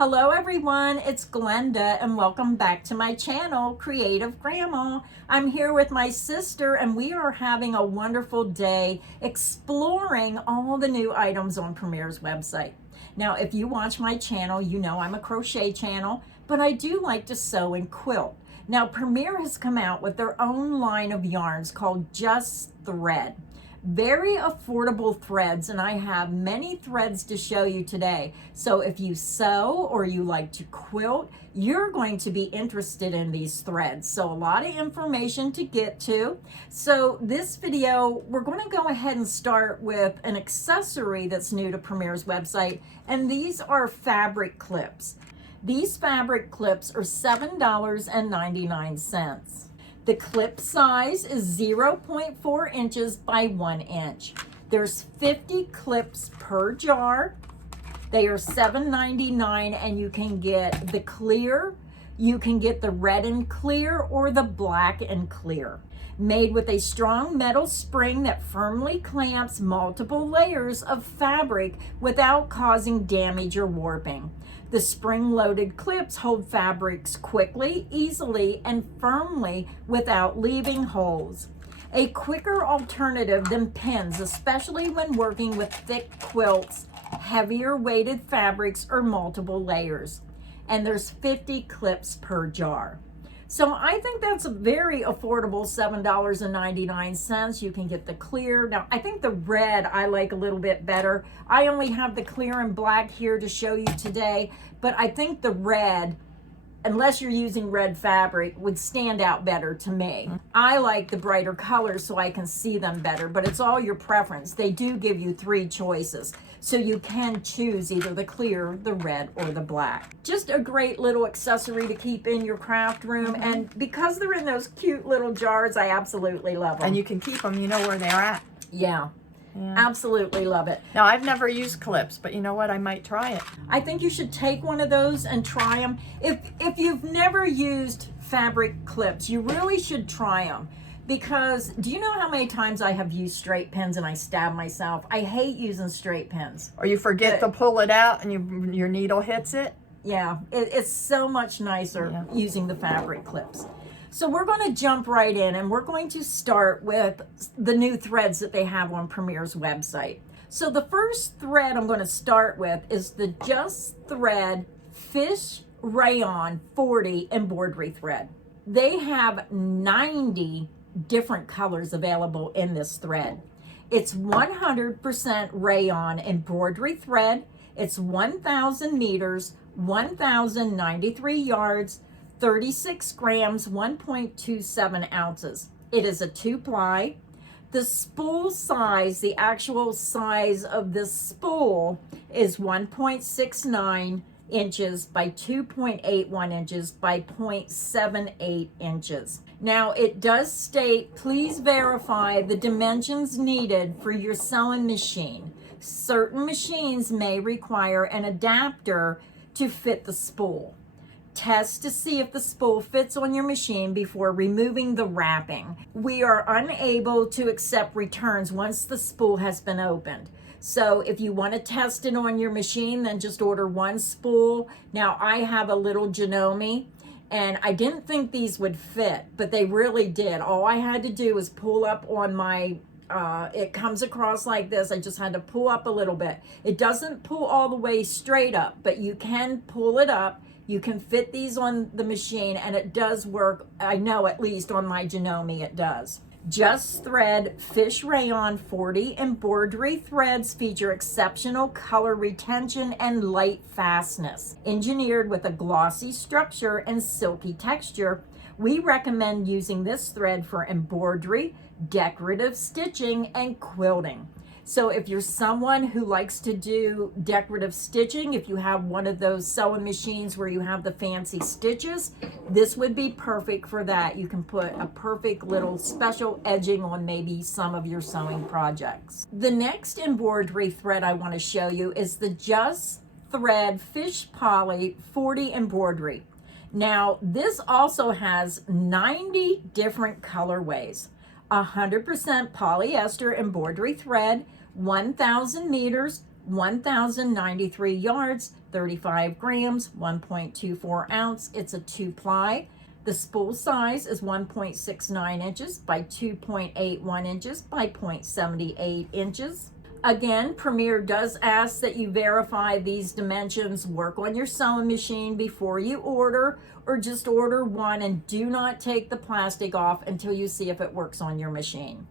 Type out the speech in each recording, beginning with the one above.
Hello everyone, it's Glenda and welcome back to my channel, Creative Grandma. I'm here with my sister and we are having a wonderful day exploring all the new items on Premier's website. Now, if you watch my channel, you know I'm a crochet channel, but I do like to sew and quilt. Now, Premier has come out with their own line of yarns called Just Thread. Very affordable threads, and I have many threads to show you today. So if you sew or you like to quilt, you're going to be interested in these threads. So a lot of information to get to. So this video, we're going to go ahead and start with an accessory that's new to Premier's website, and these are fabric clips. These fabric clips are $7.99. The clip size is 0.4 inches by 1 inch. There's 50 clips per jar. They are $7.99, and you can get the clear, you can get the red and clear, or the black and clear. Made with a strong metal spring that firmly clamps multiple layers of fabric without causing damage or warping. The spring-loaded clips hold fabrics quickly, easily, and firmly without leaving holes. A quicker alternative than pins, especially when working with thick quilts, heavier weighted fabrics, or multiple layers. And there's 50 clips per jar. So I think that's a very affordable $7.99. You can get the clear. Now, I think the red I like a little bit better. I only have the clear and black here to show you today, but I think the red, unless you're using red fabric, would stand out better to me. I like the brighter colors so I can see them better, but it's all your preference. They do give you 3 choices, so you can choose either the clear, the red, or the black. Just a great little accessory to keep in your craft room, and because they're in those cute little jars, I absolutely love them. And you can keep them, you know where they're at. Yeah. Absolutely love it. Now, I've never used clips, but you know what? I might try it. I think you should take one of those and try them. If you've never used fabric clips, you really should try them. Because do you know how many times I have used straight pins and I stab myself? I hate using straight pins. Or you forget to pull it out and your needle hits it. Yeah, it's so much nicer using the fabric clips. So we're going to jump right in, and we're going to start with the new threads that they have on Premier's website. So the first thread I'm going to start with is the Just Thread Fish Rayon 40 embroidery thread. They have 90 different colors available in this thread. It's 100% rayon embroidery thread. It's 1,000 meters, 1,093 yards, 36 grams, 1.27 ounces. It is a 2-ply. The spool size, the actual size of this spool, is 1.69 inches by 2.81 inches by 0.78 inches. Now, it does state, please verify the dimensions needed for your sewing machine. Certain machines may require an adapter to fit the spool. Test to see if the spool fits on your machine before removing the wrapping. We are unable to accept returns once the spool has been opened. So if you want to test it on your machine, then just order one spool. Now, I have a little Janome, and I didn't think these would fit, but they really did. All I had to do was pull up on my it comes across like this. I just had to pull up a little bit. It doesn't pull all the way straight up, but you can pull it up. You can fit these on the machine, and it does work. I know at least on my Janome it does. Just Thread Fish Rayon 40 embroidery threads feature exceptional color retention and light fastness. Engineered with a glossy structure and silky texture, we recommend using this thread for embroidery, decorative stitching, and quilting. So if you're someone who likes to do decorative stitching, if you have one of those sewing machines where you have the fancy stitches, this would be perfect for that. You can put a perfect little special edging on maybe some of your sewing projects. The next embroidery thread I want to show you is the Just Thread Fish Poly 40 embroidery. Now, this also has 90 different colorways. 100% polyester embroidery thread, 1,000 meters, 1,093 yards, 35 grams, 1.24 ounce. It's a 2-ply. The spool size is 1.69 inches by 2.81 inches by 0.78 inches. Again, Premier does ask that you verify these dimensions, work on your sewing machine before you order, or just order one and do not take the plastic off until you see if it works on your machine.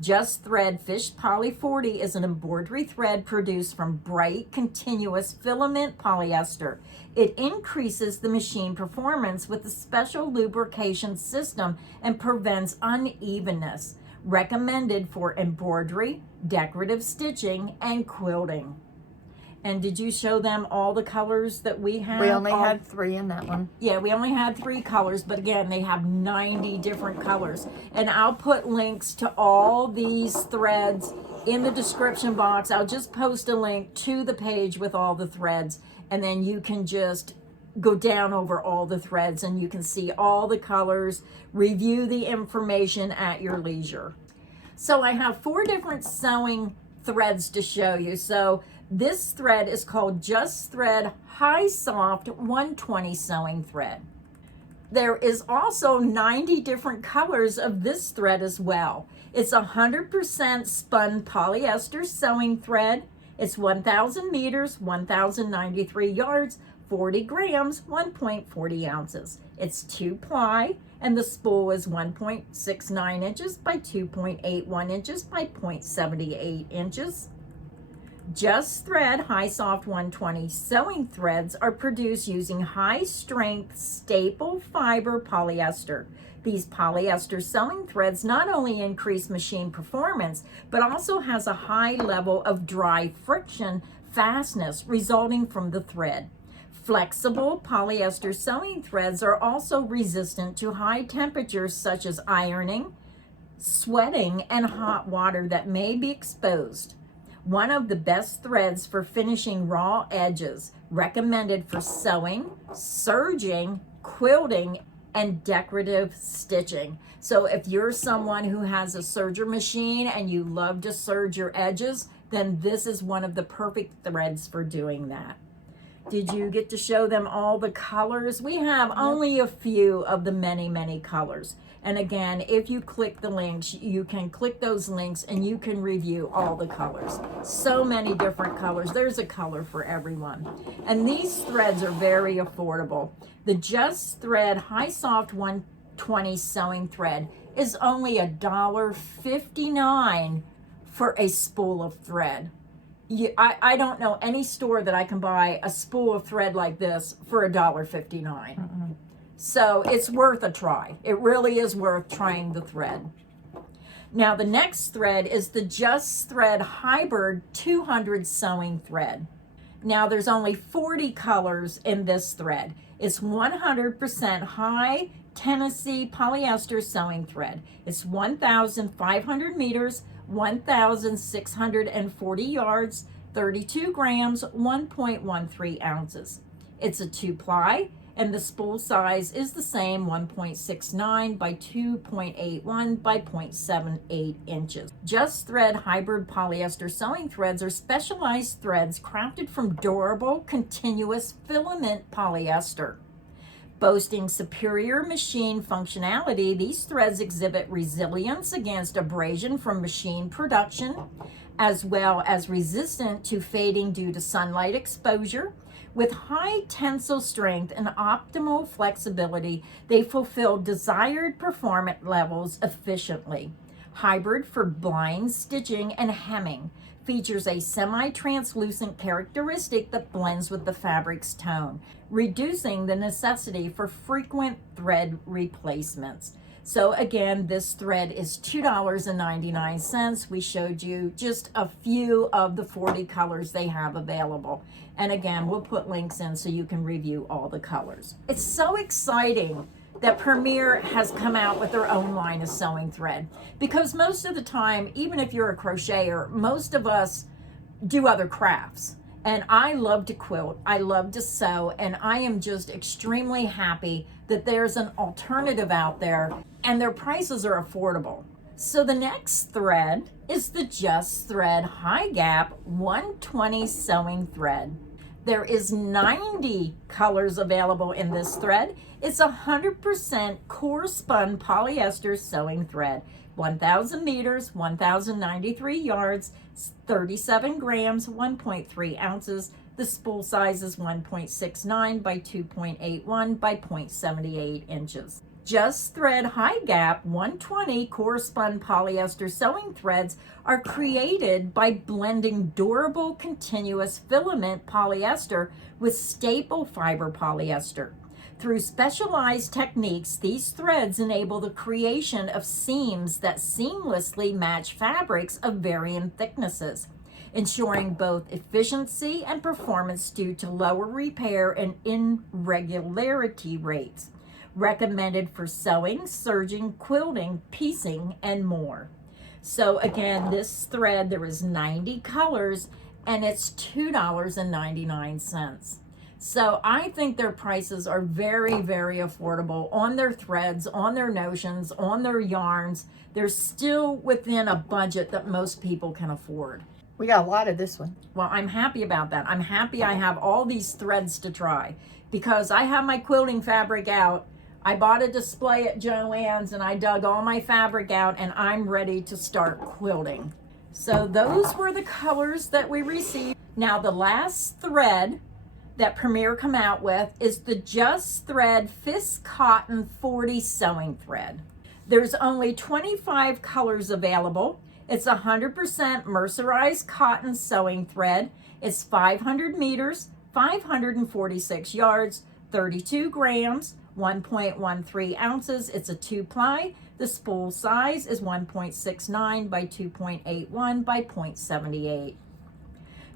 Just Thread Fish Poly 40 is an embroidery thread produced from bright, continuous filament polyester. It increases the machine performance with a special lubrication system and prevents unevenness. Recommended for embroidery, decorative stitching, and quilting. And did you show them all the colors that we have? We only had 3 in that one. Yeah, we only had 3 colors, but again, they have 90 different colors. And I'll put links to all these threads in the description box. I'll just post a link to the page with all the threads, and then you can just go down over all the threads and you can see all the colors, review the information at your leisure. So I have 4 different sewing threads to show you. So this thread is called Just Thread High Soft 120 sewing thread. There is also 90 different colors of this thread as well. It's 100% spun polyester sewing thread. It's 1,000 meters, 1,093 yards, 40 grams, 1.40 ounces. It's 2-ply, and the spool is 1.69 inches by 2.81 inches by 0.78 inches. Just Thread High Soft 120 sewing threads are produced using high-strength staple fiber polyester. These polyester sewing threads not only increase machine performance, but also has a high level of dry friction fastness resulting from the thread. Flexible polyester sewing threads are also resistant to high temperatures such as ironing, sweating, and hot water that may be exposed. One of the best threads for finishing raw edges, recommended for sewing, serging, quilting, and decorative stitching. So if you're someone who has a serger machine and you love to serge your edges, then this is one of the perfect threads for doing that. Did you get to show them all the colors? We have only a few of the many, many colors. And again, if you click the links, you can click those links and you can review all the colors. So many different colors. There's a color for everyone. And these threads are very affordable. The Just Thread High Soft 120 sewing thread is only $1.59 for a spool of thread. I don't know any store that I can buy a spool of thread like this for $1.59. So it's worth a try. It really is worth trying the thread. Now the next thread is the Just Thread Hybrid 200 sewing thread. Now there's only 40 colors in this thread. It's 100% high Tennessee polyester sewing thread. It's 1,500 meters, 1,640 yards, 32 grams, 1.13 ounces. It's a 2-ply, and the spool size is the same, 1.69 by 2.81 by 0.78 inches. Just Thread Hybrid polyester sewing threads are specialized threads crafted from durable, continuous filament polyester. Boasting superior machine functionality, these threads exhibit resilience against abrasion from machine production, as well as resistant to fading due to sunlight exposure. With high tensile strength and optimal flexibility, they fulfill desired performance levels efficiently. Hybrid for blind stitching and hemming. Features a semi-translucent characteristic that blends with the fabric's tone, reducing the necessity for frequent thread replacements. So again, this thread is $2.99. We showed you just a few of the 40 colors they have available. And again, we'll put links in so you can review all the colors. It's so exciting that Premier has come out with their own line of sewing thread, because most of the time, even if you're a crocheter, most of us do other crafts. And I love to quilt, I love to sew, and I am just extremely happy that there's an alternative out there and their prices are affordable. So the next thread is the Just Thread High Gap 120 sewing thread. There is 90 colors available in this thread. It's 100% core spun polyester sewing thread. 1,000 meters, 1,093 yards, 37 grams, 1.3 ounces. The spool size is 1.69 by 2.81 by 0.78 inches. Just Thread High Gap 120 core spun polyester sewing threads are created by blending durable continuous filament polyester with staple fiber polyester. Through specialized techniques, these threads enable the creation of seams that seamlessly match fabrics of varying thicknesses, ensuring both efficiency and performance due to lower repair and irregularity rates. Recommended for sewing, serging, quilting, piecing, and more. So again, this thread, there is 90 colors and it's $2.99. So I think their prices are very, very affordable on their threads, on their notions, on their yarns. They're still within a budget that most people can afford. We got a lot of this one. Well, I'm happy about that. I'm happy I have all these threads to try because I have my quilting fabric out. I bought a display at Joann's and I dug all my fabric out and I'm ready to start quilting. So those were the colors that we received. Now the last thread that Premier come out with is the Just Thread Fist Cotton 40 sewing thread. There's only 25 colors available. It's 100% mercerized cotton sewing thread. It's 500 meters, 546 yards, 32 grams, 1.13 ounces. It's a 2-ply. The spool size is 1.69 by 2.81 by 0.78.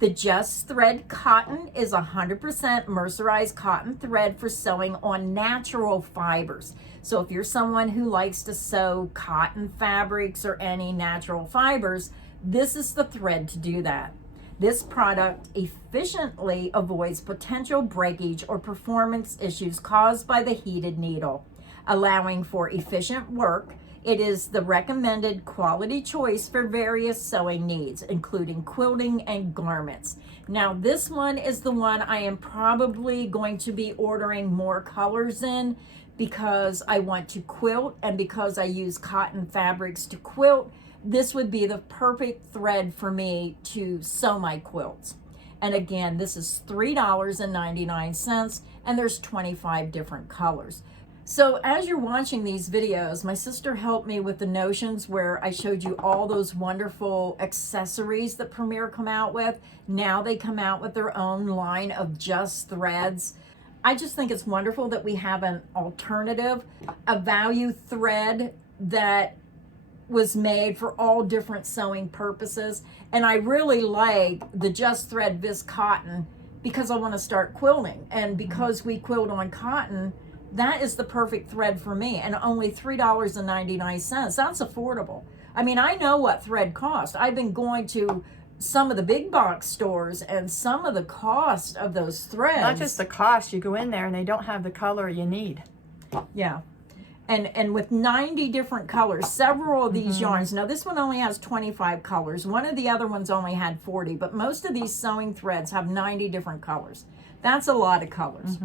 The Just Thread Cotton is 100% mercerized cotton thread for sewing on natural fibers. So if you're someone who likes to sew cotton fabrics or any natural fibers, this is the thread to do that. This product efficiently avoids potential breakage or performance issues caused by the heated needle, allowing for efficient work. It is the recommended quality choice for various sewing needs, including quilting and garments. Now, this one is the one I am probably going to be ordering more colors in because I want to quilt and because I use cotton fabrics to quilt. This would be the perfect thread for me to sew my quilts. And again, this is $3.99 and there's 25 different colors. So as you're watching these videos, my sister helped me with the notions where I showed you all those wonderful accessories that Premier come out with. Now they come out with their own line of just threads. I just think it's wonderful that we have an alternative, a value thread that was made for all different sewing purposes. And I really like the Just Thread Fist Cotton because I want to start quilting. And because we quilt on cotton, that is the perfect thread for me. And only $3.99. That's affordable. I mean, I know what thread costs. I've been going to some of the big box stores and some of the cost of those threads. Not just the cost, you go in there and they don't have the color you need. Yeah. And with 90 different colors, several of these yarns. Now this one only has 25 colors. One of the other ones only had 40, but most of these sewing threads have 90 different colors. That's a lot of colors.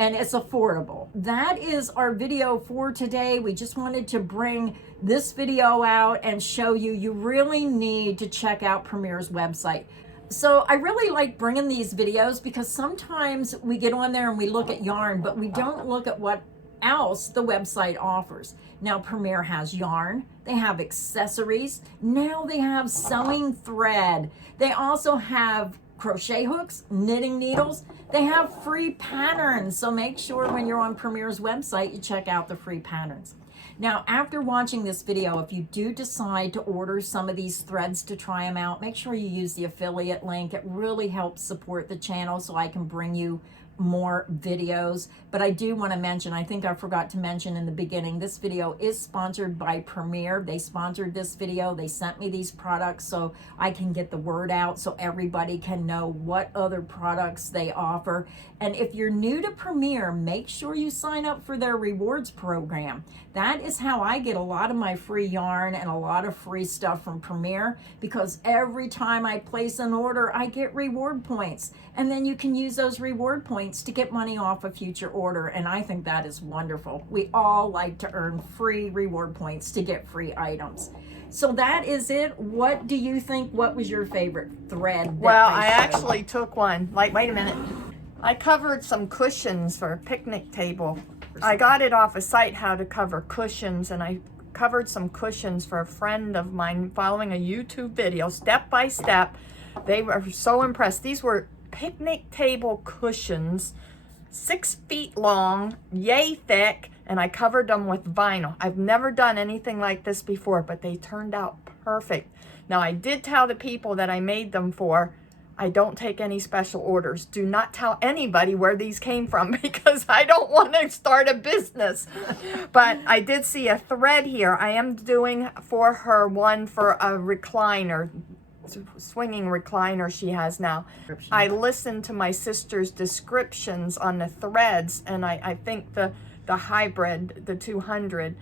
And it's affordable. That is our video for today. We just wanted to bring this video out and show you, you really need to check out Premier's website. So I really like bringing these videos because sometimes we get on there and we look at yarn, but we don't look at what else the website offers. Now Premier has yarn, they have accessories, now they have sewing thread. They also have crochet hooks, knitting needles. They have free patterns. So make sure when you're on Premier's website, you check out the free patterns. Now, after watching this video, if you do decide to order some of these threads to try them out, make sure you use the affiliate link. It really helps support the channel so I can bring you more videos, but I do want to mention, I think I forgot to mention in the beginning, this video is sponsored by Premier. They sponsored this video. They sent me these products so I can get the word out so everybody can know what other products they offer. And if you're new to Premier, make sure you sign up for their rewards program. That is how I get a lot of my free yarn and a lot of free stuff from Premier, because every time I place an order, I get reward points. And then you can use those reward points to get money off a future order. And I think that is wonderful. We all like to earn free reward points to get free items. So that is it. What do you think? What was your favorite thread? Well, I actually took one. Like, wait a minute. I covered some cushions for a picnic table. I got it off a site, how to cover cushions, and I covered some cushions for a friend of mine following a YouTube video, step by step. They were so impressed. These were picnic table cushions, 6 feet long, yay thick, and I covered them with vinyl. I've never done anything like this before, but they turned out perfect. Now, I did tell the people that I made them for, I don't take any special orders. Do not tell anybody where these came from, because I don't want to start a business. But I did see a thread here. I am doing for her one for a recliner, swinging recliner she has now. I listened to my sister's descriptions on the threads, and I think the hybrid, the 200,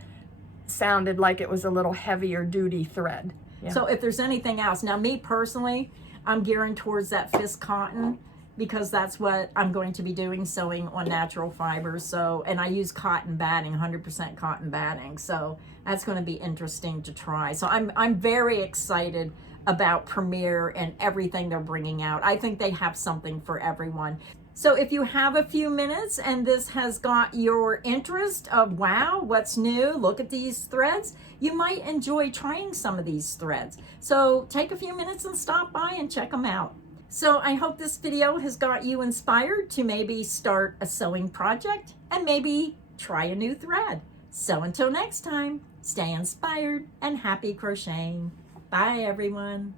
sounded like it was a little heavier duty thread. Yeah. So if there's anything else, now me personally, I'm gearing towards that fist cotton, because that's what I'm going to be doing, sewing on natural fibers. So, and I use cotton batting, 100% cotton batting. So that's going to be interesting to try. So I'm very excited about Premier and everything they're bringing out. I think they have something for everyone. So if you have a few minutes and this has got your interest of, wow, what's new? Look at these threads. You might enjoy trying some of these threads. So take a few minutes and stop by and check them out. So I hope this video has got you inspired to maybe start a sewing project and maybe try a new thread. So until next time, stay inspired and happy crocheting. Bye, everyone.